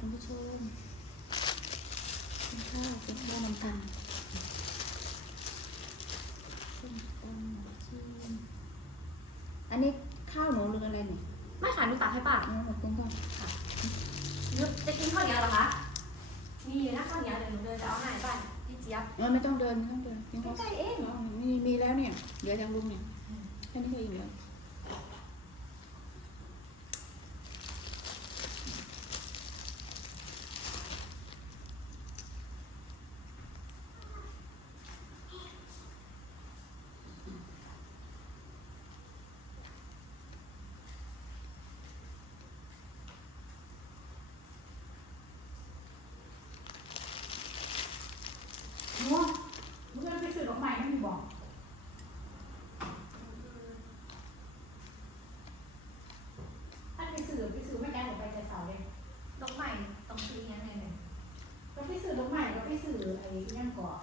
คุณผู้ชมกินข้าวกินข้าวน้ำตาลส้มตำชิมอันนี้ข้าวหนูหรืออะไรเนี่ยไม่ค่ะหนูตักให้ป้าอ๋อขอบคุณค่ะนึกจะกินข้าวเหนียวเหรอคะ มีอยู่นะข้าวเหนียวเดี๋ยวหนูเดินจะเอาให้ป้าพี่เจี๊ยบเออไม่ต้องเดินไม่ต้องเดินกินข้าวใกล้ๆเองอ๋อมีมีแล้วเนี่ย เดี๋ยวทางลุงเนี่ยแค่นี้ก็อิ่มแล้ว หนูมึงเอาไปซื้อดอกไม้นั่นบอกถ้าไปซื้อไปซื้อไม่ได้หรอกไปแต่เสาเลย ดอกใหม่ต้องซื้อยังไงเนี่ย ก็ไปซื้อดอกไม้ก็ไปซื้อไอ้นั่นก่อน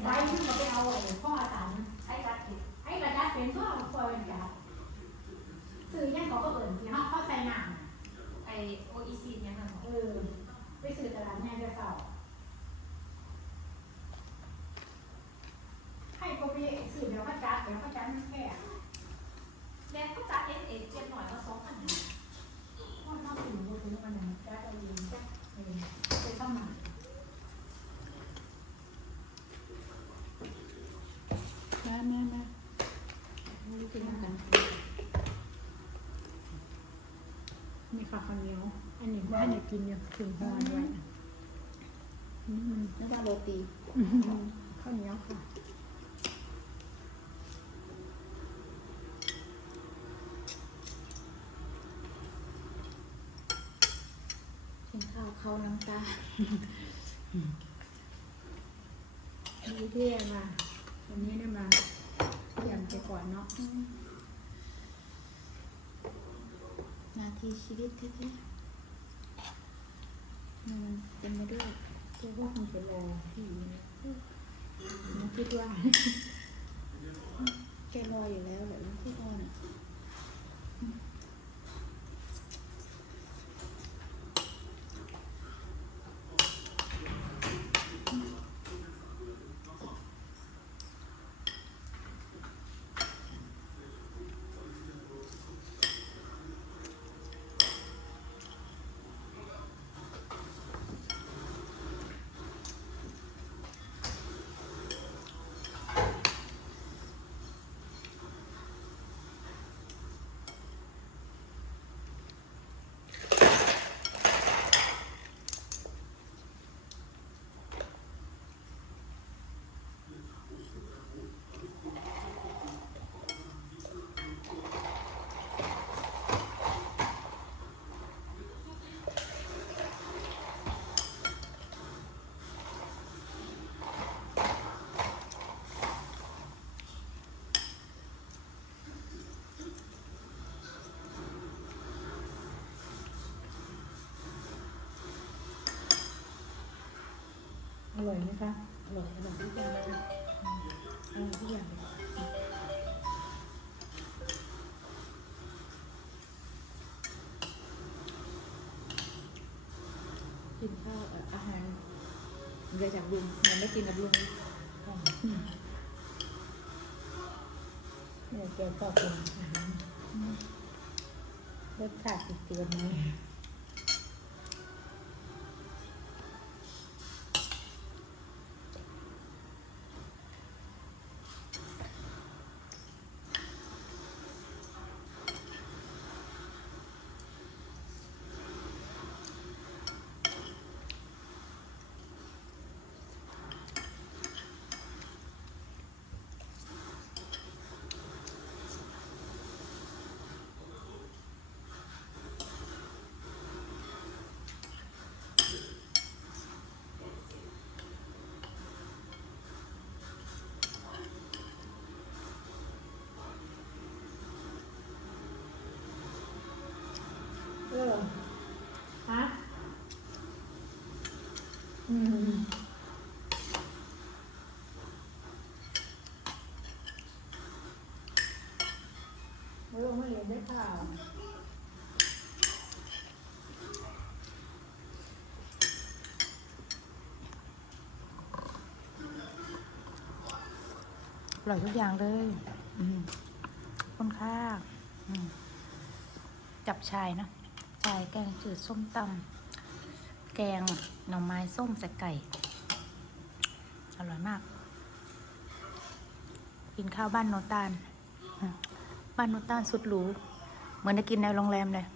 ไอ้ที่ก็ไปเอาไอ้พ่ออาสารไอ้รัดติดไอ้ระดาเป็นพ่อคอยเป็นกาซื้อยังก็ก็เอิญที่ห้องเขาใจหนังไอโออีซีเนี่ยค่ะเออไปสื่อตลาดแม่แต่เสอบห้ก็ไปซื้อเดี๋ยวเขาจัดเดี๋ยวเขาจัดมันแค่ แล้วก็จัดเอ็นเอเจ็บหน่อยก็สองพัน พ่อน้องถึงบุตรมันนะจัดเอาเองจัดเองไปสมัคร มาแม่แม่ไม่รู้กิ นน้ำกันมีข้าวข้าวเหนียว อันนี้บ้านอยากกินอยู่ถึงหอนไว้อืมนึกว่าโรตีข้าวเหนียวค่ะกินข้าวเข้าน้ำตามีเที่ยมาวันนี้ได้มาเยี่ยมไปก่อนเนาะ นาทีชีวิตแท้ๆมันเต็มไปด้วยเจ้าว่ามันจะรอที่มันะคิดว่าแกรออยู่แล้วแหละแล้วที่รอเนี่ ร่อยไหมคะ อร่อยอร่อยทุกอย่างเลยอร่อยทุกอย่างเลยกินข้าวอาหารเดี๋ยวจากลุงยังไม่กินกับลุงเนี่ยแกชอกินอาหารสชาติติดตัวไหม อร่อยทุกอย่างเลยคุณค่าจับชายนะชายแกงจืดส้มตำ แกงหน่อไม้ส้มใส่ไก่ อร่อยมาก กินข้าวบ้านโนตาน บ้านโนตานสุดหรู เหมือนได้กินในโรงแรมเลย